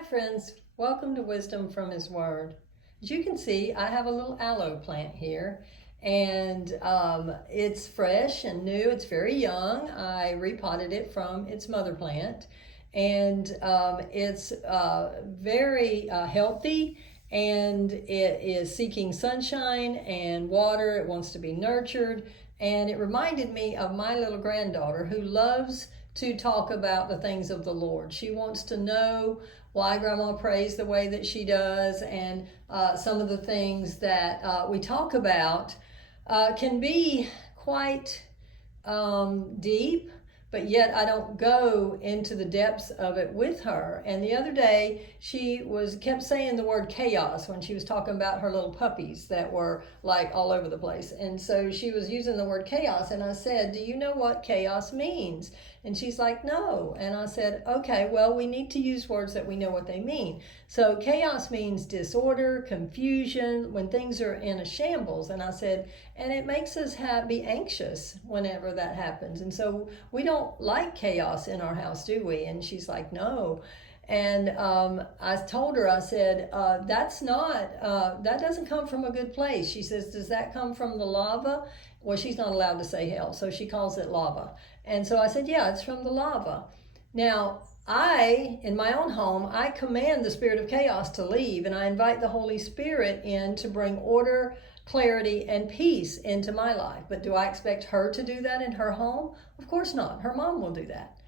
Hi friends, welcome to Wisdom from His Word. As you can see, I have a little aloe plant here and it's fresh and new. It's very young. I repotted it from its mother plant and it's very healthy, and it is seeking sunshine and water. It wants to be nurtured, and it reminded me of my little granddaughter who loves to talk about the things of the Lord. She wants to know why Grandma prays the way that she does, and some of the things that we talk about can be quite deep, but yet I don't go into the depths of it with her. And the other day, she kept saying the word chaos when she was talking about her little puppies that were like all over the place. And so she was using the word chaos, and I said, "Do you know what chaos means?" And she's like, "No." And I said, "Okay, well, we need to use words that we know what they mean." So chaos means disorder, confusion, when things are in a shambles. And I said, and it makes us be anxious whenever that happens. And so we don't like chaos in our house, do we? And she's like, "No." And I told her, I said, that doesn't come from a good place. She says, "Does that come from the lava?" Well, she's not allowed to say hell, so she calls it lava. And so I said, "Yeah, it's from the lava." Now, in my own home, I command the spirit of chaos to leave, and I invite the Holy Spirit in to bring order, clarity, and peace into my life. But do I expect her to do that in her home? Of course not. Her mom will do that.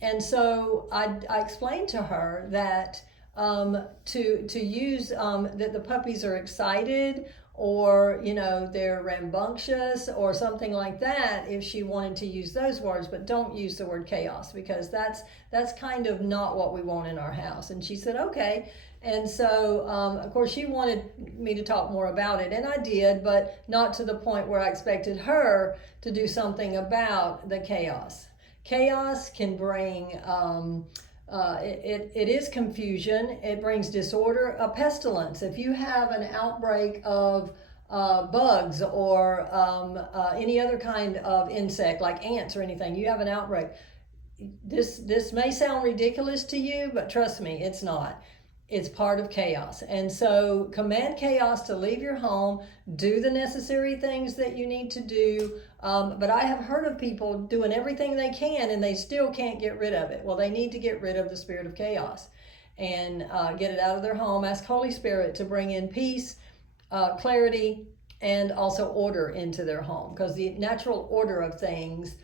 And so I explained to her that to use that the puppies are excited, or they're rambunctious or something like that, if she wanted to use those words, but don't use the word chaos, because that's kind of not what we want in our house. And she said, "Okay." And so of course she wanted me to talk more about it, and I did, but not to the point where I expected her to do something about the chaos. Chaos can bring it is confusion. It brings disorder, a pestilence. If you have an outbreak of bugs or any other kind of insect like ants or anything, you have an outbreak. This may sound ridiculous to you, but trust me, it's not. It's part of chaos. And so command chaos to leave your home. Do the necessary things that you need to do. But I have heard of people doing everything they can and they still can't get rid of it. Well, they need to get rid of the spirit of chaos and get it out of their home. Ask Holy Spirit to bring in peace, clarity, and also order into their home, because the natural order of things,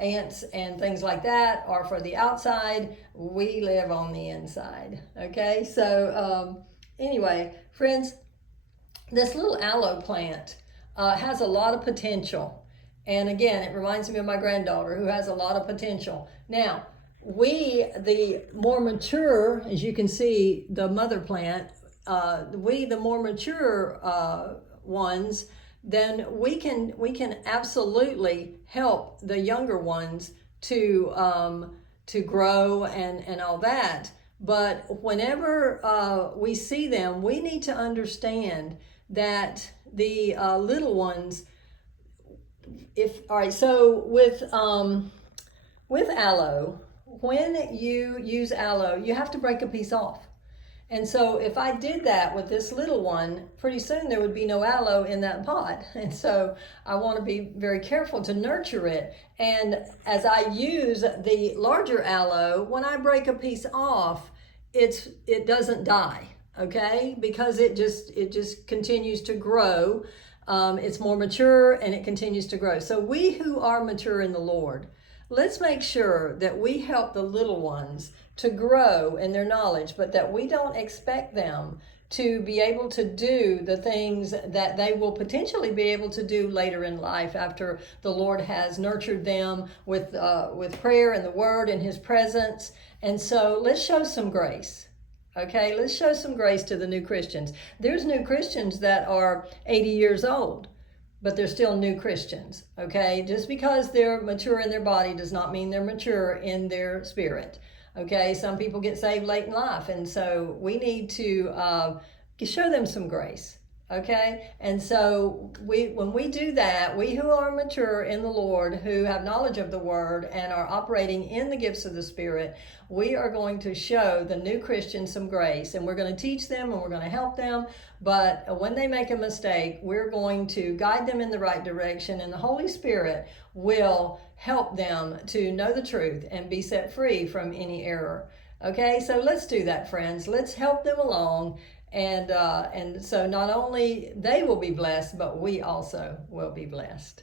ants and things like that, are for the outside. We live on the inside. Okay, so anyway, friends, this little aloe plant has a lot of potential. And again, it reminds me of my granddaughter who has a lot of potential. Now, the more mature, as you can see, the mother plant, the more mature ones, then we can absolutely help the younger ones to grow and all that. But whenever we see them, we need to understand that the little ones, all right, so with aloe, when you use aloe, you have to break a piece off. And so if I did that with this little one, pretty soon there would be no aloe in that pot. And so I want to be very careful to nurture it. And as I use the larger aloe, when I break a piece off, it doesn't die, okay? Because it just continues to grow. It's more mature and it continues to grow. So we who are mature in the Lord, let's make sure that we help the little ones to grow in their knowledge, but that we don't expect them to be able to do the things that they will potentially be able to do later in life, after the Lord has nurtured them with prayer and the Word and His presence. And so let's show some grace. Okay, let's show some grace to the new Christians. There's new Christians that are 80 years old, but they're still new Christians, okay? Just because they're mature in their body does not mean they're mature in their spirit, okay? Some people get saved late in life, and so we need to show them some grace, Okay, and so when we do that, we who are mature in the Lord, who have knowledge of the Word and are operating in the gifts of the Spirit, we are going to show the new Christians some grace, and we're going to teach them and we're going to help them. But when they make a mistake, we're going to guide them in the right direction, and the Holy Spirit will help them to know the truth and be set free from any error. Okay, so let's do that, friends. Let's help them along, and so not only they will be blessed, but we also will be blessed.